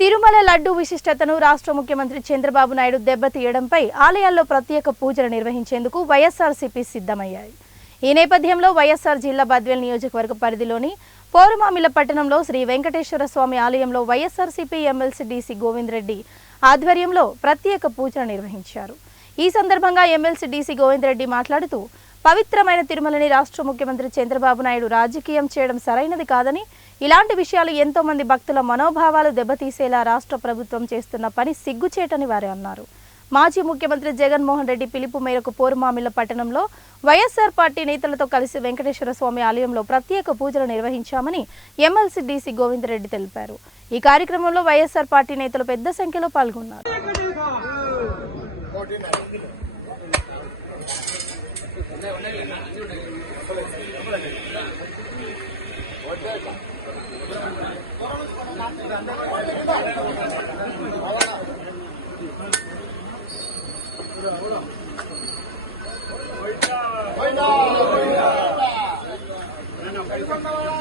తిరుమల లడ్డు విశిష్టతను రాష్ట్ర ముఖ్యమంత్రి చంద్రబాబు నాయుడు దెబ్బతీయడంపై ఆలయాల్లో ప్రత్యేక పూజలు నిర్వహించేందుకు వైఎస్ఆర్సీపీ సిద్ధమయ్యాయి. ఈ నేపథ్యంలో వైఎస్ఆర్ జిల్లా బద్వేల్ నియోజకవర్గ పరిధిలోని పోరుమామిళ్ల పట్టణంలో శ్రీ వెంకటేశ్వర స్వామి ఆలయంలో వైఎస్ఆర్సీపీ ఎమ్మెల్సీ డీసీ గోవింద్ రెడ్డి ఆధ్వర్యంలో ప్రత్యేక పూజలు నిర్వహించారు. ఈ సందర్భంగా ఎమ్మెల్సీ డీసీ గోవింద్ రెడ్డి మాట్లాడుతూ పవిత్రమైన తిరుమలని రాష్ట్ర ముఖ్యమంత్రి చంద్రబాబు నాయుడు రాజకీయం చేయడం సరైనది కాదని, ఇలాంటి విషయాలు ఎంతో మంది భక్తుల మనోభావాలు దెబ్బతీసేలా రాష్ట్ర ప్రభుత్వం చేస్తున్న పని సిగ్గుచేటని వారు అన్నారు. మాజీ ముఖ్యమంత్రి జగన్మోహన్ రెడ్డి పిలుపు మేరకు పోరుమామిళ్ల పట్టణంలో వైఎస్ఆర్ పార్టీ నేతలతో కలిసి వెంకటేశ్వర స్వామి ఆలయంలో ప్రత్యేక పూజలు నిర్వహించామని ఎమ్మెల్సీ డీసీ గోవింద్ రెడ్డి తెలిపారు. ఈ కార్యక్రమంలో వైఎస్ఆర్ పార్టీ నేతలు పెద్ద సంఖ్యలో పాల్గొన్నారు. Bueno,